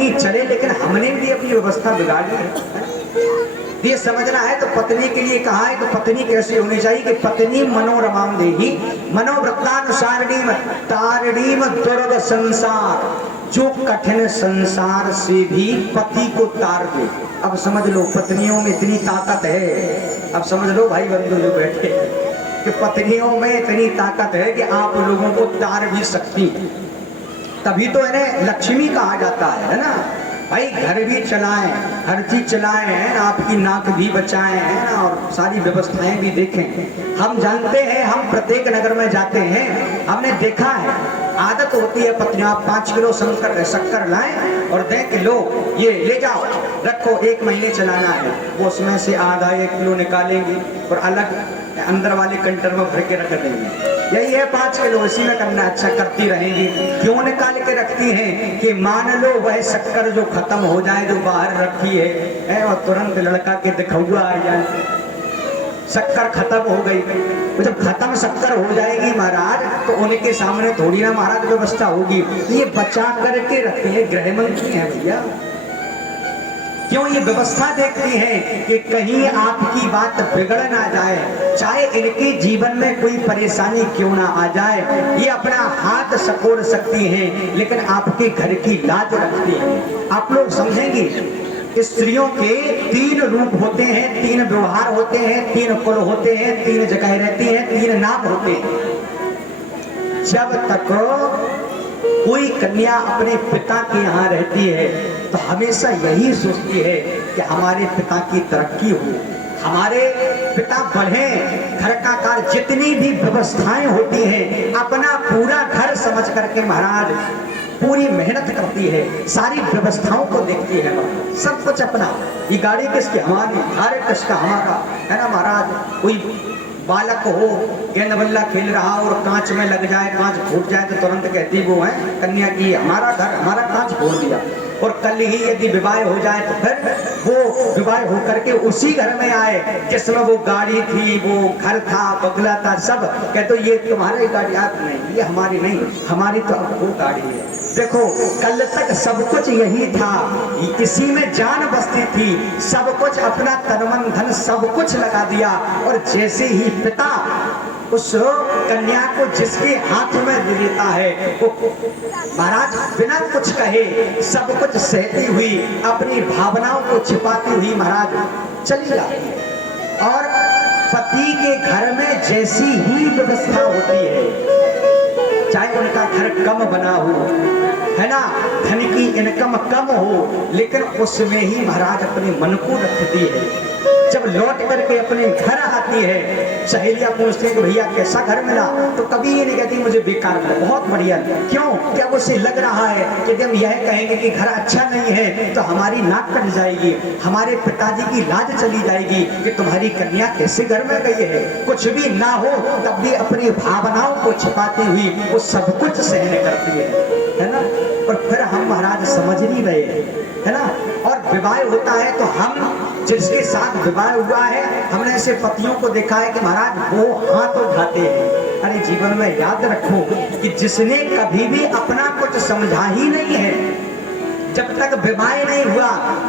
पत्नी चले, लेकिन हमने भी अपनी व्यवस्था बिगाड़ ली है। ये समझना है तो पत्नी के लिए कहा है तो पत्नी कैसी होनी चाहिए कि पत्नी मनोरमाम देही मनोवृत्तानुसारिणीम तारिणीम दुर्ग संसार, जो कठिन संसार से भी पति को तार दे। अब समझ लो पत्नियों में इतनी ताकत है, अब समझ लो भाई बंधु जो बैठे कि पत्नियों में इतनी ताकत है कि आप लोगों को तार भी सकती, तभी तो इन्हें लक्ष्मी कहा जाता है ना भाई। घर भी चलाएं, हर चीज चलाएं हैं, आपकी नाक भी बचाएं हैं ना, और सारी व्यवस्थाएं भी देखें। हम जानते हैं, हम प्रत्येक नगर में जाते हैं, हमने देखा है, आदत होती है पत्नियां 5 किलो शक्कर लाएं और दें कि लो ये ले जाओ रखो, 1 महीने चलाना है। वो उसमें से आधा 1 किलो निकालेंगी और अलग अंदर वाले कंटर में भर के रख देंगे। यही है 5 किलो, इसी में करना, अच्छा करती रहेंगी। क्यों निकाल के रखती हैं कि मान लो वह शक्कर जो खत्म हो जाए जो बाहर रखी है और तुरंत लड़का के दिखौआ आ जाए, शक्कर खत्म हो गई। तो जब खत्म शक्कर हो जाएगी महाराज तो उनके सामने थोड़ी ना महाराज व्यवस्था होगी। ये बचा करके रखते हैं, गृह मंत्री हैं भैया। क्यों ये व्यवस्था देखती हैं कि कहीं आपकी बात बिगड़ ना जाए, चाहे इनके जीवन में कोई परेशानी क्यों ना आ जाए, ये अपना हाथ सकोड़ सकती हैं लेकिन आपके घर की लाज रखती हैं। आप लोग समझेंगे, स्त्रियों के 3 रूप होते हैं, 3 व्यवहार होते हैं, 3 कुल होते हैं, 3 जगह रहती हैं, 3 नाम होते हैं। जब तक कोई कन्या अपने पिता के यहाँ रहती है तो हमेशा यही सोचती है कि हमारे पिता की तरक्की हो, हमारे पिता बढ़े, घर का कार्य जितनी भी व्यवस्थाएं होती हैं अपना पूरा घर समझ करके महाराज पूरी मेहनत करती है, सारी व्यवस्थाओं को देखती है, सब कुछ अपना। ये गाड़ी किसकी? हमारी। हर किसका? हमारा, है ना महाराज। कोई बालक हो गेंद बल्ला खेल रहा और कांच में लग जाए, कांच फूट जाए तो तुरंत कहती वो है कन्या की हमारा घर, हमारा कांच फोड़ दिया। और कल ही यदि विवाह हो जाए तो फिर वो विवाह होकर के उसी घर में आए जिसमें वो गाड़ी थी, वो घर था, बगला था, सब कहते ये तुम्हारी गाड़ी। आप नहीं, ये हमारी नहीं, हमारी तो अब वो गाड़ी है। देखो कल तक सब कुछ यही था, इसी में जान बसती थी, सब कुछ अपना तन मन धन सब कुछ लगा दिया। और जैसे ही पिता उस कन्या को जिसके हाथ में दे देता है वो महाराज बिना कुछ कहे सब कुछ सहती हुई अपनी भावनाओं को छिपाती हुई महाराज चली जाती है। और पति के घर में जैसी ही व्यवस्था होती है, चाहे उनका घर कम बना हो, है ना, धन की इनकम कम हो, लेकिन उसमें ही महाराज अपने मन को रखती है। जब लौट करके अपने घर आती है, सहेलियां पूछती हैं कि भैया कैसा घर मिला, तो कभी ये नहीं कहती मुझे बेकार मिला, बहुत बढ़िया। क्यों? क्या उसे लग रहा है कि जब यह कहेंगे कि घर अच्छा नहीं है तो हमारी नाक कट जाएगी, हमारे पिताजी की लाज चली जाएगी कि तुम्हारी कन्या कैसे घर में गई है। कुछ भी ना हो तब भी अपनी भावनाओं को छिपाती हुई वो सब कुछ सहन करती है ना। और फिर हम महाराज समझ नहीं रहे, है ना। और विवाह होता है तो हम जिसके साथ विवाह हुआ है हमने ऐसे पतियों को देखा है कि महाराज वो हाथ उठाते हैं। अरे जीवन में याद रखो कि जिसने कभी भी अपना कुछ समझा ही नहीं है, जब तक विवाह नहीं हुआ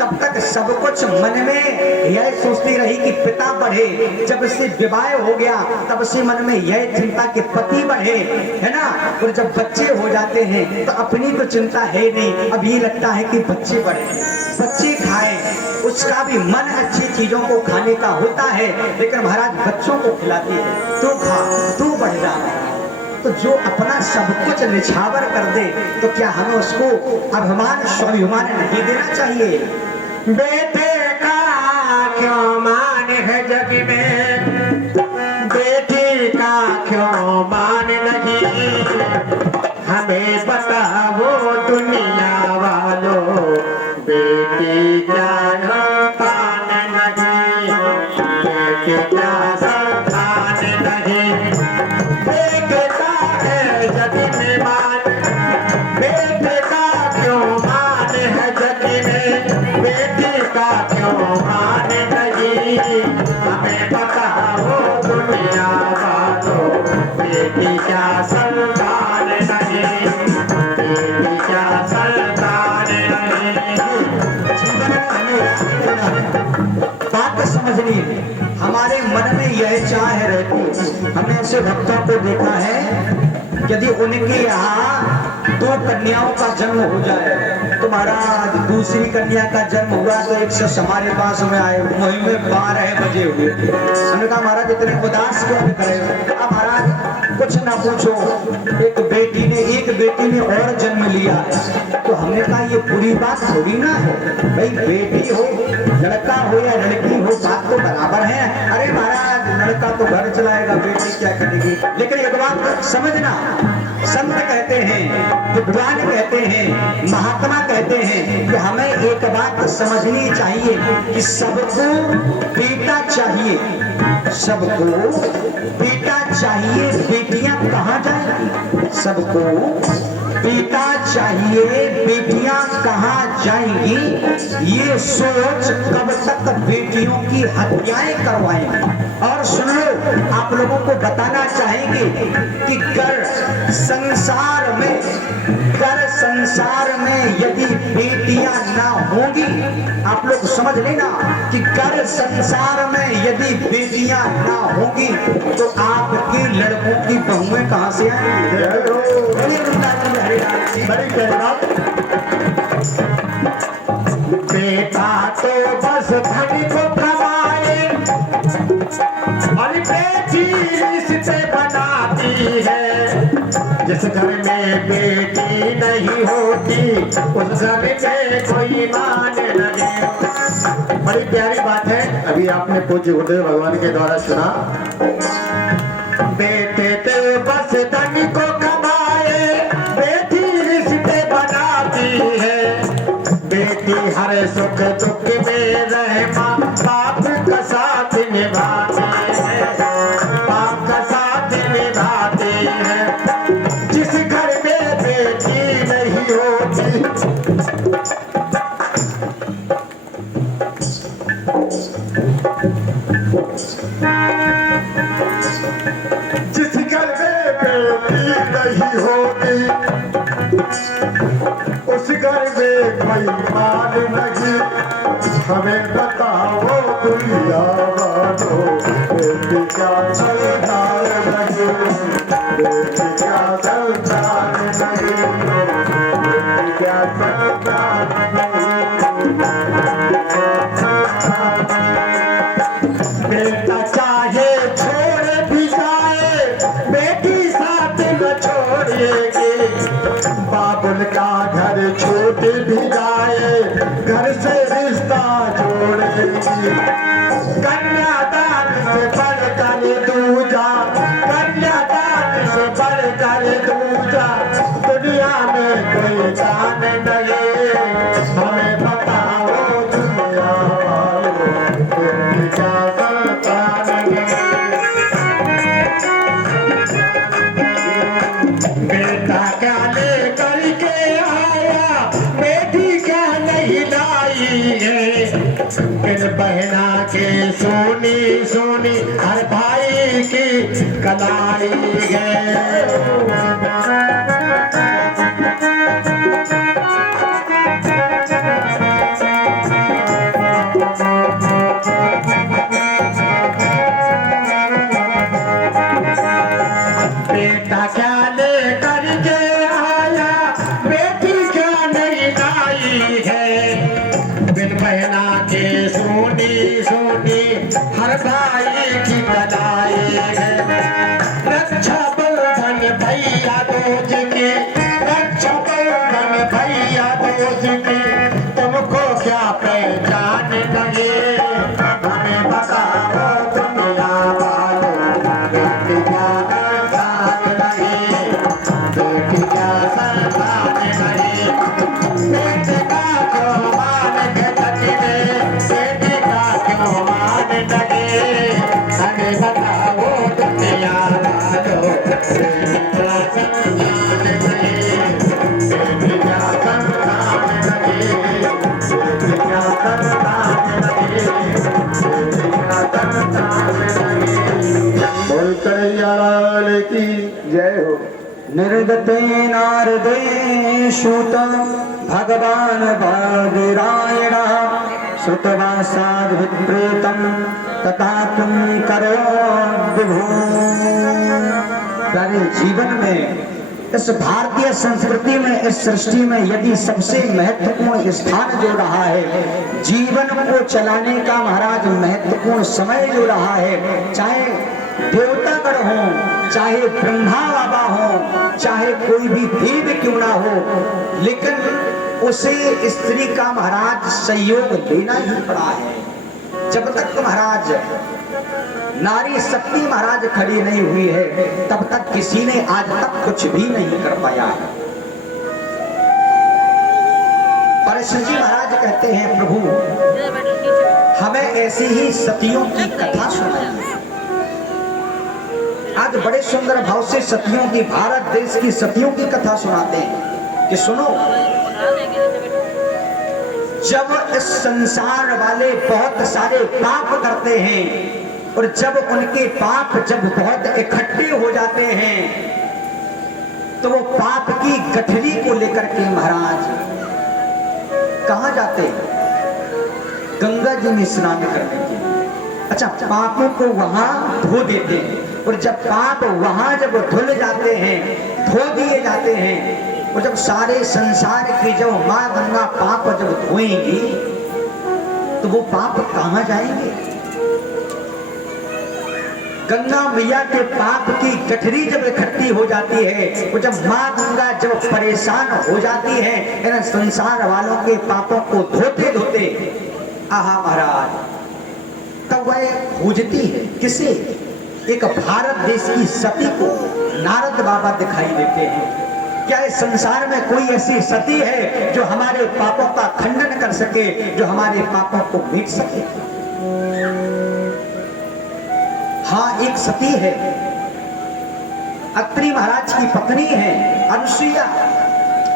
तब तक सब कुछ मन में यह सोचती रही कि पिता बढ़े, जब से विवाह हो गया तब से मन में यह चिंता कि पति बढ़े, है ना। और जब बच्चे हो जाते हैं तो अपनी तो चिंता है नहीं, अब ये लगता है कि बच्चे बढ़े, बच्चे खाएं, उसका भी मन अच्छी चीजों को खाने का होता है, लेकिन महाराज बच्चों को खिलाती है, तू खा तू बढ़ जा। तो जो अपना सब कुछ निछावर कर दे तो क्या हमें उसको अभिमान स्वाभिमान नहीं देना चाहिए? बेटे का क्यों मान है जग में, बेटी का क्यों मान नहीं, हमें बताओ दुनिया वालों, बेटी क्या पान नहीं, बेटी क्या संतान नहीं। बेटा है जग में मान, बेटे का क्यों मान है जग में, बेटी का क्यों मान नहीं, हमें बताओ दुनिया वालों, बेटी क्या संतान नहीं, बेटी क्या संतान से भक्तों को देखा है, यदि उनके यहाँ 2 कन्याओं का जन्म हो जाए तो महाराज दूसरी कन्या का जन्म हुआ तो एक शख्स हमारे पास में आए, वही में 12 बजे हुए थे। हमने कहा महाराज इतने उदास क्यों करे? अब महाराज कुछ ना पूछो, एक बेटी ने और जन्म लिया है। तो हमने कहा ये बुरी बात थोड़ी ना है भाई, बेटी हो लड़का हो या लड़की हो बात तो बराबर है। अरे महाराज लड़का तो घर चलाएगा, बेटी क्या करेगी? लेकिन एक बात समझना, संत कहते हैं, विद्वान कहते हैं, महात्मा कहते हैं कि हमें एक बात समझनी चाहिए कि सबको बेटा चाहिए, सबको बेटा चाहिए। बेटियां कहाँ जाएंगी? सबको बेटा चाहिए, बेटियां कहाँ जाएंगी? ये सोच कब तक बेटियों की हत्याएं करवाएंगी। और सुन लो, आप लोगों को बताना चाहेंगे कि घर संसार में यदि बेटियां ना होंगी, आप लोग समझ लेना कि घर संसार में यदि बेटियां ना होंगी तो आपके लड़कों की बहुएं कहां से आएंगी? बेटा तो बस धनी को कमाए और बेटी रिश्ते बनाती है। जिस घर में बेटी नहीं होती उस घर में कोई मान नहीं। बड़ी प्यारी बात है, अभी आपने पूज्य गुरुदेव भगवान के द्वारा सुना। बेटे तो बस धनी को कमाए, बेटी रिश्ते बनाती है। बेटी हर सुख दुख में रहे, माँ बाप का साथ निभाते हैं, बाप का साथ निभाते हैं। जिस घर में बेटी नहीं होती जिस घर में बेटी नहीं होती उस घर में कोई मान नहीं। हमें बताओ दुनिया वालों, बेटी क्या संसार नहीं, बेटी क्या संसार नहीं, बेटी क्या संसार नहीं। बेटा चाहे छोड़ भी जाए, बेटी साथ न छोड़ेगी। बाबुल का घर छूट भी जाए, घर से रिश्ता जोड़ेगी। कन्यादान से बढ़कर दूजा, कन्यादान से बढ़कर दूजा, दुनिया में कोई जान नहीं। हमें बताओ दुनिया वालों, क्या संसार नहीं। बेटा क्या लेकर के आया, बेटी क्या नहीं लाई है। बिन बहना के सोनी सोनी हर भाई की कलाई है। बेटा क्या लेकर के आया, बेटी क्या नहीं लाई है। बिन बहना के सोनी सोनी हर भाई की कलाई है। रक्षा बंधन भैया दूज की, रक्षा बंधन भैया दूज की, तुमको क्या पहचान लगे। हमें बताओ दुनिया वालों, बेटी क्या संसार नहीं, बेटी क्या संसार नहीं। बेटे का क्यों मान के लगे, बेटी का क्यों मान लगे। हमें बताओ दुनिया वालों, बेटी क्या संसार नहीं, बेटी क्या संसार नहीं, बेटी क्या संसार नहीं, बेटी क्या संसार नहीं। बोल कन्हैया लाल की जय हो। निर्गते नारदे श्रुत भगवान बादरायण श्रुतवा साधु प्रेतम तथा तुम करो विभो। प्यारे जीवन में, इस भारतीय संस्कृति में, इस सृष्टि में यदि सबसे महत्वपूर्ण स्थान जो रहा है, जीवन को चलाने का महाराज महत्वपूर्ण समय जो रहा है, चाहे देवतागण हो, चाहे ब्रह्मा बाबा हो, चाहे कोई भी देव क्यों ना हो, लेकिन उसे स्त्री का महाराज सहयोग लेना ही पड़ा है। जब तक महाराज नारी शक्ति महाराज खड़ी नहीं हुई है, तब तक किसी ने आज तक कुछ भी नहीं कर पाया है। परशुराम जी महाराज कहते हैं, प्रभु हमें ऐसी ही सतियों की कथा सुनाइए। आज बड़े सुंदर भाव से सतियों की, भारत देश की सतियों की कथा सुनाते हैं कि सुनो, जब इस संसार वाले बहुत सारे पाप करते हैं और जब उनके पाप जब बहुत इकट्ठे हो जाते हैं, तो वो पाप की गठरी को लेकर के महाराज कहां जाते हैं? गंगा जी में स्नान करने के लिए। अच्छा, पापों को वहां धो देते हैं, और जब पाप वहां जब धुल जाते हैं, धो दिए जाते हैं, और जब सारे संसार की जब मां गंगा पाप जब धोएंगी, तो वो पाप कहां जाएंगे? गंगा मैया के पाप की गठरी जब इकट्ठी हो जाती है, और जब मां गंगा जब परेशान हो जाती है इन संसार वालों के पापों को धोते धोते, आहा महाराज, तब वह खोजती है किसे? एक भारत देश की सती को नारद बाबा दिखाई देते हैं। क्या इस संसार में कोई ऐसी सती है जो हमारे पापों का खंडन कर सके, जो हमारे पापों को मिट सके? हाँ, एक सती है, अत्रि महाराज की पत्नी है अनुसुईया।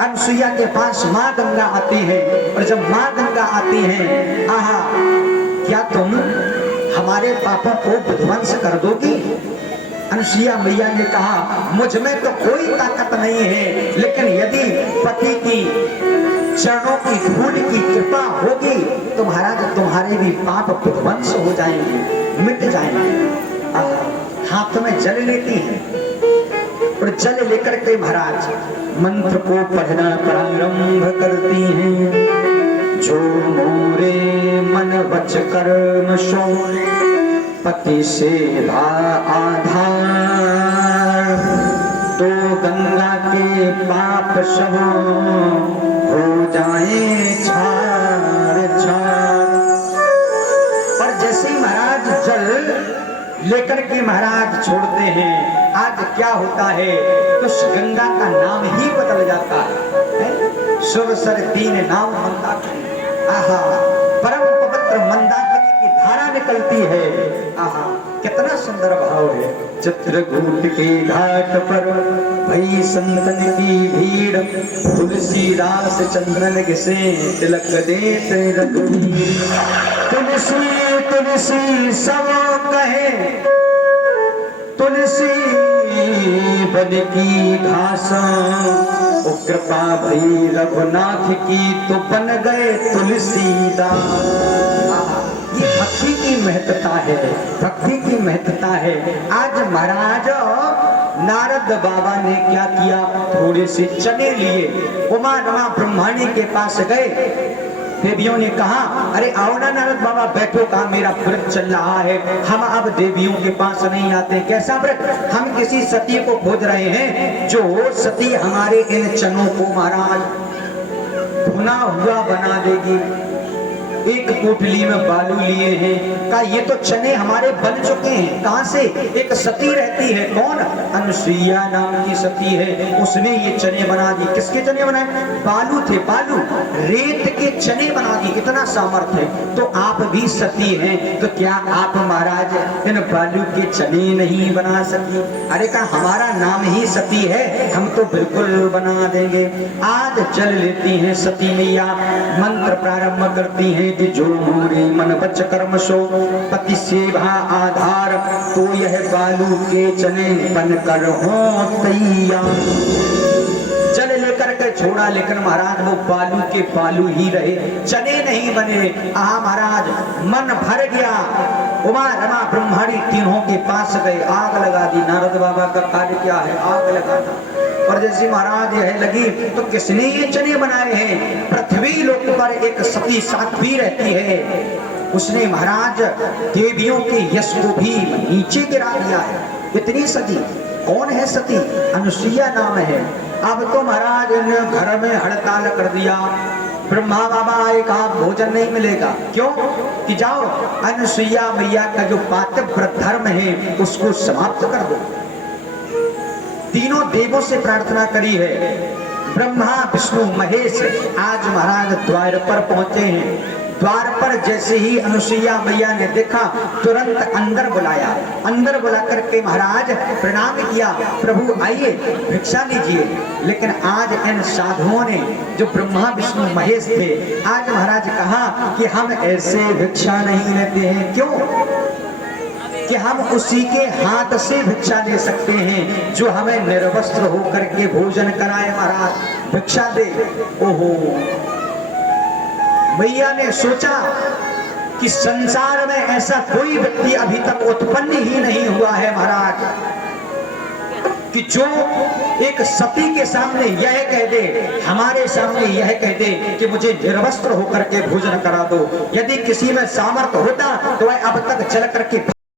अनुसुईया के पास मां गंगा आती है, और जब मां गंगा आती है, आहा, क्या तुम हमारे पापों को विध्वंस कर दोगी? अनुसुईया मैया ने कहा, मुझ में तो कोई ताकत नहीं है, लेकिन यदि पति की चरणों की धूल की कृपा होगी तो महाराज तुम्हारे भी पाप विध्वंस हो जाएंगे, मिट जाएंगे। हाथ में जल लेती है, और जल लेकर के महाराज मंत्र को पढ़ना प्रारंभ करती हैं। जो मोरे मन वच कर्म सो पति सेवा आधार, तो गंगा के पाप सब हो जाए छाड़ छाड़। और जैसे ही महाराज जल लेकर के महाराज छोड़ते हैं, आज क्या होता है, तो उस गंगा का नाम ही बदल जाता है। सुरसर तीन नाम मंदाकिनी, आहा, परम पवित्र मंदाकिनी की धारा निकलती है। आहा, कितना सुंदर भाव है। चित्रकूट के घाट पर भई संतन की भीड़, तुलसी रास चंदन घिसे तिलक देते रघुवीर। तुलसी तुलसी सब कहे, तुलसी बन की घास, कृपा भई रघुनाथ की, तो बन गए तुलसीदास। ये भक्ति की महत्ता है, भक्ति की महत्ता है। आज महाराज नारद बाबा ने क्या किया, थोड़े से चने लिए, उमा रमा ब्रह्मणी के पास गए। देवियों ने कहा, अरे आओ ना नारद बाबा, बैठो, कहा मेरा व्रत चल रहा है, हम अब देवियों के पास नहीं आते। कैसा व्रत? हम किसी सती को खोज रहे हैं, जो सती हमारे इन चनों को महाराज भुना हुआ बना देगी। एक पोटली में बालू लिए हैं, कहा ये तो चने हमारे बन चुके हैं। कहां से? एक सती रहती है, कौन? अनुसुईया नाम की सती है, उसने ये चने बना दी। किसके चने बनाए? बालू थे, बालू, रेत के चने बना दी। इतना सामर्थ्य है। तो आप भी सती हैं, तो क्या आप महाराज इन बालू के चने नहीं बना सकती? अरे कहा हमारा नाम ही सती है, हम तो बिल्कुल बना देंगे। आज जल लेती हैं सती मैया, मंत्र प्रारंभ करती हैं कि जो मोरे मन वच कर्म सो पति सेवा आधार, तो यह बालू के चने बनकर हो तैयार। जल करके छोड़ा, लेकिन महाराज वो बालू के बालू ही रहे, चने नहीं बने। आहा महाराज मन भर गया। उमा रमा ब्रह्माणी तीनों के पास गए, आग लगा दी। नारद बाबा का कार्य क्या है? आग लगाना। और जैसे महाराज यह लगी तो किसने ये चने बनाए हैं? पृथ्वी लोक पर एक सती साध्वी रहती है, उसने महाराज देवियों के यश को भी नीचे गिरा दिया है। इतनी सती कौन है? सती अनुसुईया नाम है। अब तो महाराज ने घर में हड़ताल कर दिया। ब्रह्मा बाबा आए, कहा भोजन नहीं मिलेगा। क्यों? कि जाओ अनुसुईया मैया का जो पातिव्रत धर्म है उसको समाप्त कर दो। तीनों देवों से प्रार्थना करी है, ब्रह्मा विष्णु महेश आज महाराज द्वार पर पहुंचे हैं। द्वार पर जैसे ही अनुसुईया मैया ने देखा, तुरंत अंदर बुलाया। अंदर बुला करके महाराज प्रणाम किया, प्रभु आइए भिक्षा लीजिए। लेकिन आज इन साधुओं ने, जो ब्रह्मा विष्णु महेश थे, आज महाराज कहा कि हम ऐसे भिक्षा नहीं लेते हैं। क्यों? कि हम उसी के हाथ से भिक्षा ले सकते हैं जो हमें निर्वस्त्र होकर के भोजन कराए। महाराज भिक्षा दे। ओहो, मैया ने सोचा कि संसार में ऐसा कोई व्यक्ति अभी तक उत्पन्न ही नहीं हुआ है महाराज, कि जो एक सती के सामने यह कह दे, हमारे सामने यह कह दे कि मुझे निर्वस्त्र होकर के भोजन करा दो। यदि किसी में सामर्थ्य होता तो वह अब तक चल करके